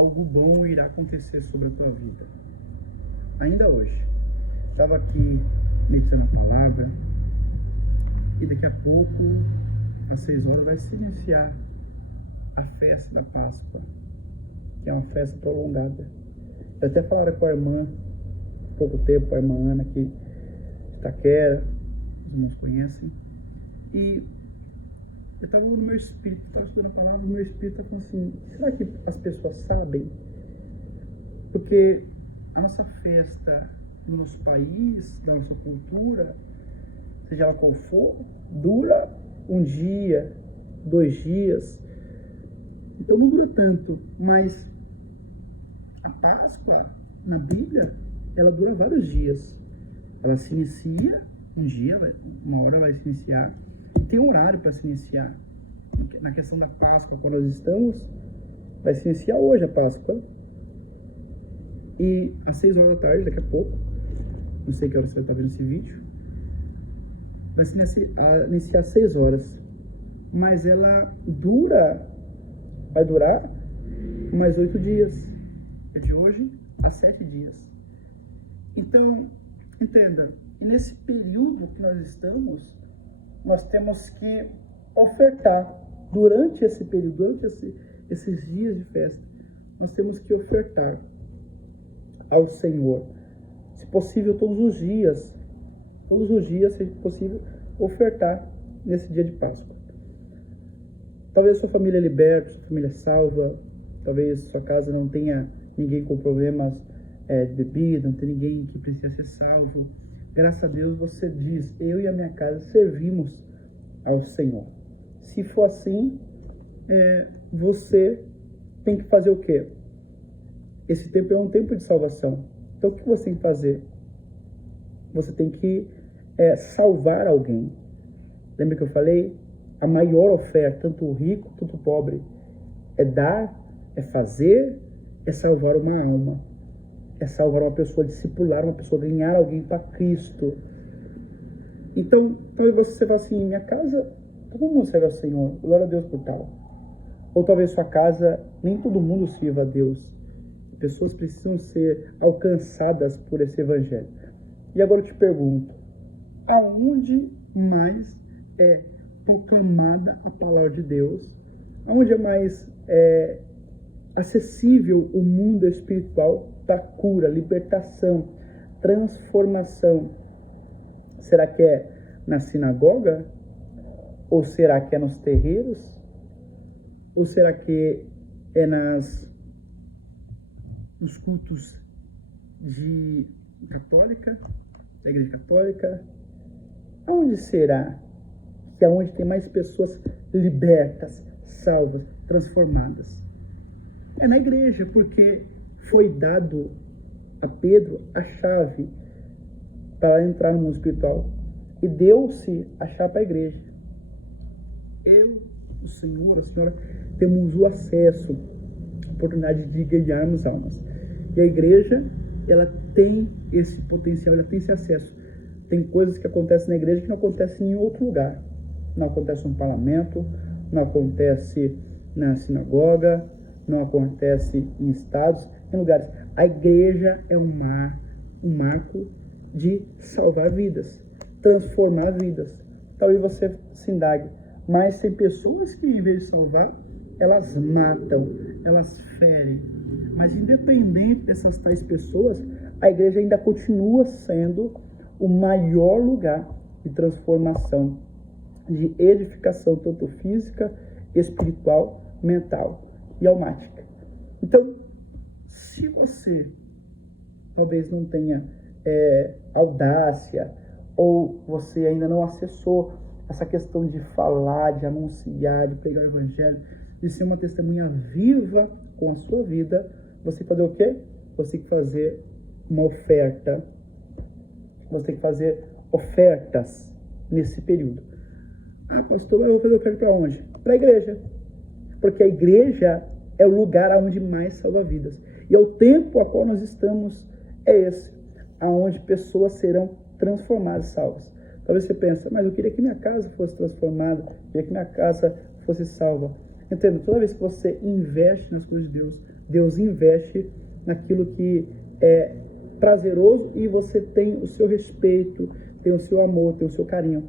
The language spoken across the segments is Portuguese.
algo bom irá acontecer sobre a tua vida. Ainda hoje, estava aqui meditando a palavra e daqui a pouco, às 6 horas, vai se iniciar a festa da Páscoa, que é uma festa prolongada. Eu até falaram com a irmã, há pouco tempo, a irmã Ana, aqui de Itaquera, os irmãos conhecem, e eu estava no meu espírito, estava estudando a palavra, o meu espírito estava falando assim, será que as pessoas sabem? Porque a nossa festa no nosso país, da nossa cultura, seja ela qual for, dura um dia, 2 dias, então não dura tanto, mas a Páscoa, na Bíblia, ela dura vários dias. Ela se inicia um dia, uma hora vai se iniciar, e tem um horário para se iniciar. Na questão da Páscoa, quando nós estamos, vai se iniciar hoje a Páscoa, e às 6 horas da tarde, daqui a pouco, não sei que hora você vai estar vendo esse vídeo, vai se iniciar às 6 horas, mas ela vai durar mais 8 dias. É de hoje a 7 dias. Então, entenda, e nesse período que nós estamos, nós temos que ofertar, durante esse período, durante esses dias de festa, nós temos que ofertar ao Senhor, se possível todos os dias, se possível, ofertar nesse dia de Páscoa. Talvez sua família é liberta, sua família é salva, talvez sua casa não tenha ninguém com problemas de bebida, não tem ninguém que precisa ser salvo. Graças a Deus você diz, eu e a minha casa servimos ao Senhor. Se for assim, você tem que fazer o quê? Esse tempo é um tempo de salvação. Então o que você tem que fazer? Você tem que salvar alguém. Lembra que eu falei? A maior oferta, tanto o rico quanto o pobre, é dar, é fazer, é salvar uma alma, é salvar uma pessoa, discipular uma pessoa, ganhar alguém para Cristo. Então, talvez você fale assim, minha casa, todo mundo serve ao Senhor, glória a Deus por tal. Ou talvez sua casa, nem todo mundo sirva a Deus. Pessoas precisam ser alcançadas por esse evangelho. E agora eu te pergunto, aonde mais é proclamada a palavra de Deus? Aonde é mais acessível o mundo espiritual da cura, libertação, transformação? Será que é na sinagoga? Ou será que é nos terreiros? Ou será que é nos cultos da igreja católica? Aonde será que é onde tem mais pessoas libertas, salvas, transformadas? É na igreja, porque foi dado a Pedro a chave para entrar no mundo espiritual e deu-se a chave para a igreja. Eu, o Senhor, a Senhora, temos o acesso, a oportunidade de ganharmos almas. E a igreja, ela tem esse potencial, ela tem esse acesso. Tem coisas que acontecem na igreja que não acontecem em outro lugar. Não acontece no parlamento, não acontece na sinagoga, não acontece em estados, em lugares. A igreja é um marco de salvar vidas, transformar vidas. Talvez você se indague, mas tem pessoas que, em vez de salvar, elas matam, elas ferem. Mas independente dessas tais pessoas, a igreja ainda continua sendo o maior lugar de transformação, de edificação, tanto física, espiritual, mental e almática. Então, se você talvez não tenha audácia, ou você ainda não acessou essa questão de falar, de anunciar, de pregar o evangelho, de ser uma testemunha viva com a sua vida, você tem que fazer o quê? Você tem que fazer uma oferta. Você tem que fazer ofertas nesse período. Ah, pastor, eu vou fazer oferta para onde? Para a igreja. Porque a igreja é o lugar onde mais salva vidas. E é o tempo a qual nós estamos, é esse, aonde pessoas serão transformadas e salvas. Talvez você pense, mas eu queria que minha casa fosse transformada, eu queria que minha casa fosse salva. Entenda, toda vez que você investe nas coisas de Deus, Deus investe naquilo que é prazeroso e você tem o seu respeito, tem o seu amor, tem o seu carinho.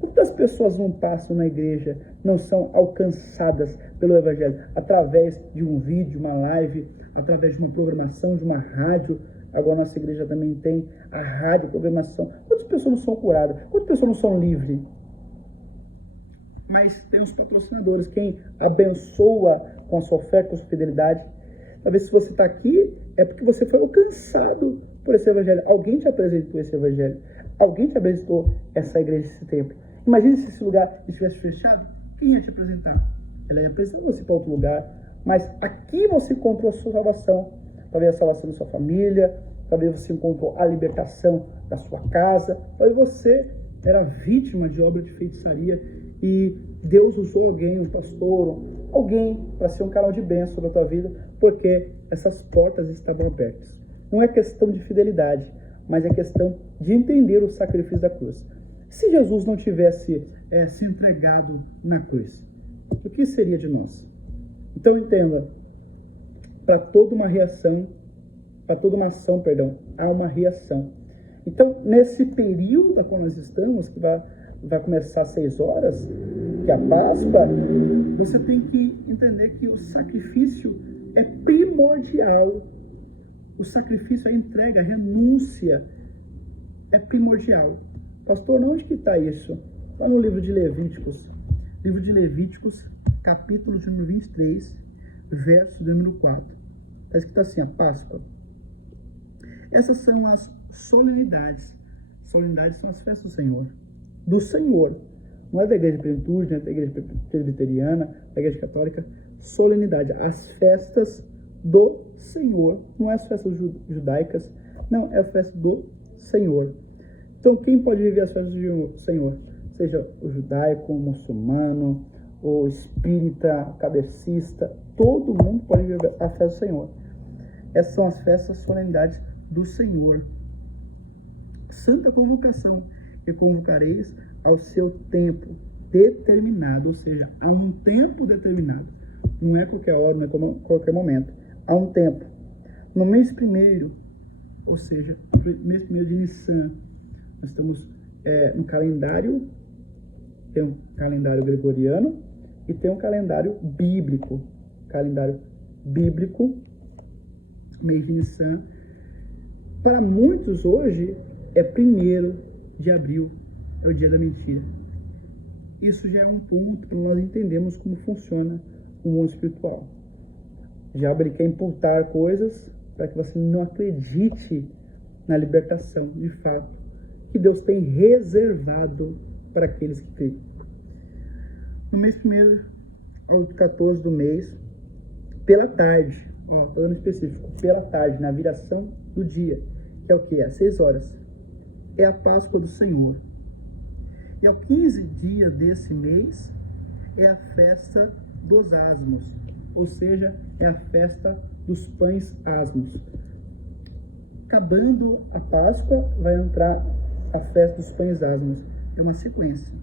Quantas pessoas não passam na igreja, não são alcançadas pelo Evangelho através de um vídeo, uma live, através de uma programação, de uma rádio? Agora nossa igreja também tem a rádio, programação. Quantas pessoas não são curadas? Quantas pessoas não são livres? Mas tem os patrocinadores, quem abençoa com a sua oferta, com a sua fidelidade. Talvez se você está aqui, é porque você foi alcançado por esse Evangelho. Alguém te apresentou esse Evangelho. Alguém te apresentou essa igreja, esse templo. Imagine se esse lugar estivesse fechado. Quem ia te apresentar? Ela ia apresentar você para outro lugar. Mas aqui você encontrou a sua salvação. Talvez a salvação da sua família. Talvez você encontrou a libertação da sua casa. Talvez você era vítima de obra de feitiçaria e Deus usou alguém, um pastor, alguém para ser um canal de bênção na tua vida, porque essas portas estavam abertas. Não é questão de fidelidade, mas é questão de entender o sacrifício da cruz. Se Jesus não tivesse se entregado na cruz, o que seria de nós? Então entenda, para toda uma reação, para toda uma ação, perdão, há uma reação. Então, nesse período a qual nós estamos, que vai começar às 6 horas, que é a Páscoa, você tem que entender que o sacrifício é primordial. O sacrifício, a entrega, a renúncia é primordial. Pastor, onde que está isso? Está no livro de Levíticos. Livro de Levíticos, capítulo de número 23, verso de número 4. Está escrito assim, a Páscoa. Essas são as solenidades. Solenidades são as festas do Senhor. Do Senhor. Não é da igreja de plenitude, não é da igreja presbiteriana, da igreja católica. Solenidade. As festas do Senhor. Não é as festas judaicas. Não, é a festa do Senhor. Então, quem pode viver as festas do Senhor? Seja o judaico, o muçulmano, o espírita, o kardecista. Todo mundo pode viver a festa do Senhor. Essas são as festas, solenidades do Senhor. Santa convocação, e convocareis ao seu tempo determinado, ou seja, há um tempo determinado. Não é qualquer hora, não é qualquer momento. Há um tempo. No mês primeiro, ou seja, mês primeiro de Nissan, nós estamos no calendário, tem um calendário gregoriano e tem um calendário bíblico. Calendário bíblico, mês de Nissan. Para muitos hoje é 1º de abril, é o dia da mentira. Isso já é um ponto para nós entendermos como funciona o mundo espiritual. Diabo ele quer imputar coisas para que você não acredite na libertação, de fato, que Deus tem reservado para aqueles que creem. No mês 1º ao 14 do mês, pela tarde, estou dando específico, pela tarde, na viração do dia, que é o que? Às 6 horas. É a Páscoa do Senhor. E ao 15 dia desse mês, é a festa dos asmos. Ou seja, é a festa dos pães asmos. Acabando a Páscoa, vai entrar a festa dos pães asmos. É uma sequência.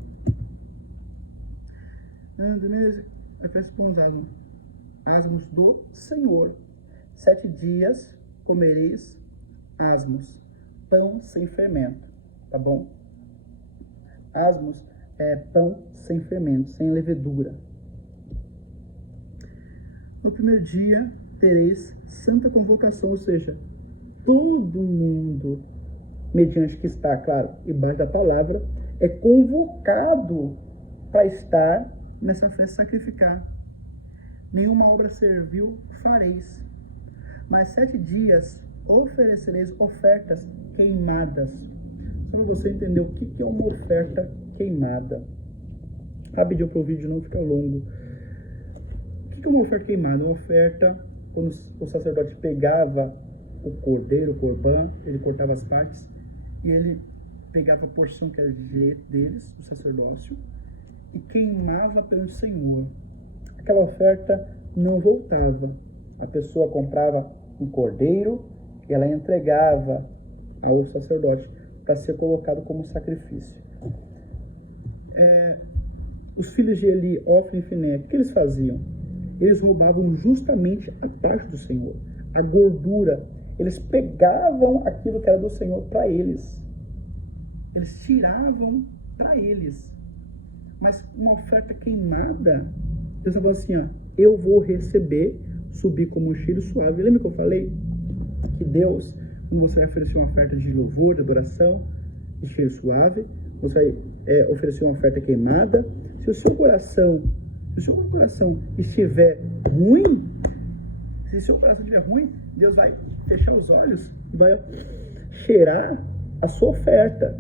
A festa dos pães asmos. Asmos do Senhor. 7 dias comereis asmos, pão sem fermento, tá bom? Asmos é pão sem fermento, sem levedura. No primeiro dia tereis santa convocação, ou seja, todo mundo, mediante que está, claro, embaixo da palavra, é convocado para estar nessa festa sacrificar. Nenhuma obra servil fareis, mas 7 dias oferecereis ofertas queimadas. Só para você entender o que é uma oferta queimada. Rapidinho para o vídeo não ficar longo. O que é uma oferta queimada? Uma oferta, quando o sacerdote pegava o cordeiro, o corbã, ele cortava as partes e ele pegava a porção que era de direito deles, do sacerdócio, e queimava pelo Senhor. Aquela oferta não voltava. A pessoa comprava um cordeiro e ela entregava ao sacerdote para ser colocado como sacrifício. Os filhos de Eli, Ofni e Finé, o que eles faziam? eles roubavam justamente a parte do Senhor, a gordura. Eles pegavam aquilo que era do Senhor para eles. Eles tiravam para eles. Mas uma oferta queimada, Deus falou assim, ó, eu vou receber, subir como um cheiro suave. Lembra que eu falei que Deus, quando você vai oferecer uma oferta de louvor, de adoração, de cheiro suave, você vai oferecer uma oferta queimada. Se o seu coração estiver ruim, se o seu coração estiver ruim, Deus vai fechar os olhos e vai cheirar a sua oferta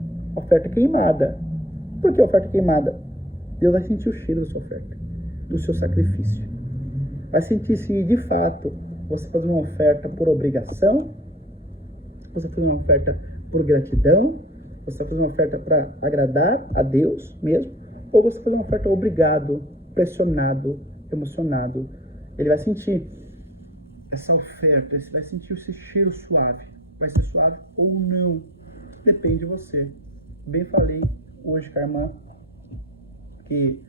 queimada. Por que oferta queimada? Deus vai sentir o cheiro da sua oferta, do seu sacrifício. Vai sentir se de fato você faz uma oferta por obrigação, você faz uma oferta por gratidão, você faz uma oferta para agradar a Deus mesmo, ou você faz uma oferta obrigado, pressionado, emocionado. Ele vai sentir essa oferta, ele vai sentir esse cheiro suave. Vai ser suave ou não? Depende de você. Bem falei hoje com a irmã que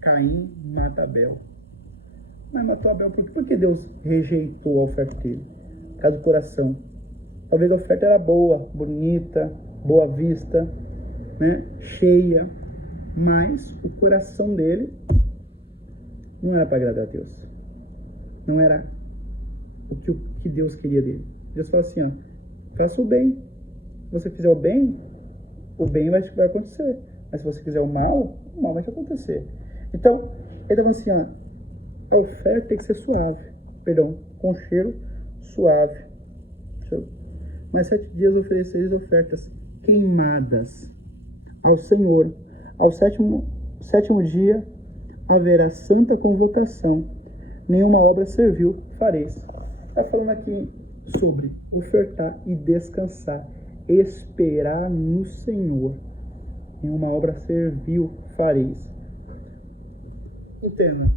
Caim mata Abel. Mas matou Abel por que Deus rejeitou a oferta dele? Por causa do coração. Talvez a oferta era boa, bonita, boa vista, né? Cheia, mas o coração dele não era para agradar a Deus. Não era o que Deus queria dele. Deus falou assim, ó, faça o bem. Se você fizer o bem vai acontecer. Mas se você quiser o mal vai te acontecer. Então, ele estava assim, ó, a oferta tem que ser suave, com cheiro suave. Mas 7 dias oferecereis ofertas queimadas ao Senhor. Ao sétimo dia haverá santa convocação. Nenhuma obra servil fareis. Está falando aqui sobre ofertar e descansar. Esperar no Senhor. Nenhuma obra servil fareis. Entenda.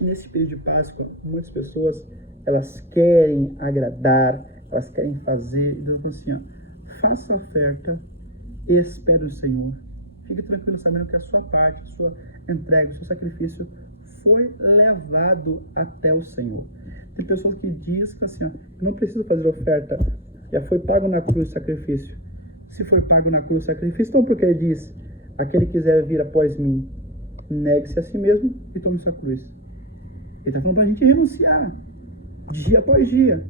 Nesse período de Páscoa, muitas pessoas, elas querem agradar, elas querem fazer. Então, assim, ó, faça a oferta e espere o Senhor. Fique tranquilo sabendo que a sua parte, a sua entrega, o seu sacrifício foi levado até o Senhor. Tem pessoas que dizem que assim, ó, não precisa fazer oferta, já foi pago na cruz o sacrifício. Se foi pago na cruz o sacrifício, então por que ele diz, aquele que quiser vir após mim, negue-se a si mesmo e tome sua cruz. Ele está falando para a gente renunciar, dia após dia.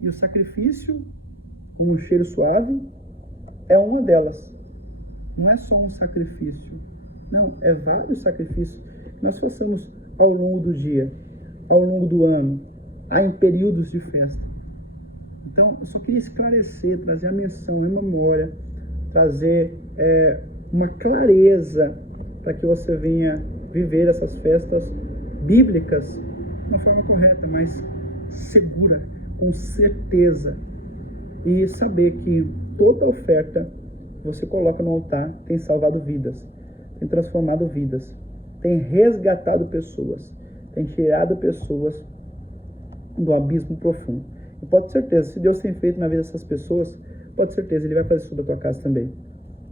E o sacrifício, um cheiro suave, é uma delas. Não é só um sacrifício. Não, é vários sacrifícios que nós façamos ao longo do dia, ao longo do ano, em períodos de festa. Então, eu só queria esclarecer, trazer a menção em memória, trazer uma clareza para que você venha viver essas festas bíblicas de uma forma correta, mas segura, com certeza. E saber que toda oferta que você coloca no altar tem salvado vidas, tem transformado vidas, tem resgatado pessoas, tem tirado pessoas do abismo profundo. E pode ter certeza, se Deus tem feito na vida dessas pessoas, pode ter certeza, Ele vai fazer isso na tua casa também.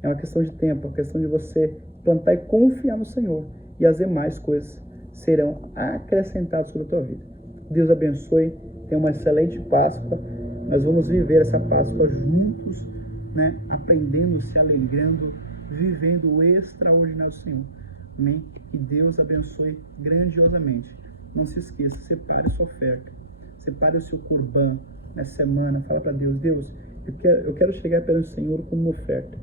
É uma questão de tempo, é uma questão de você plantar e confiar no Senhor. E as demais coisas serão acrescentadas sobre a tua vida. Deus abençoe, tenha uma excelente Páscoa. Nós vamos viver essa Páscoa juntos, né? Aprendendo, se alegrando, vivendo o extraordinário do Senhor. Amém? Que Deus abençoe grandiosamente. Não se esqueça, separe a sua oferta. Separe o seu corban nessa semana. Fala para Deus, Deus, eu quero chegar perante o Senhor com uma oferta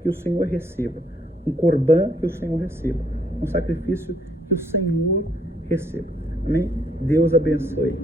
que o Senhor receba, um corban que o Senhor receba, um sacrifício que o Senhor receba. Amém? Deus abençoe.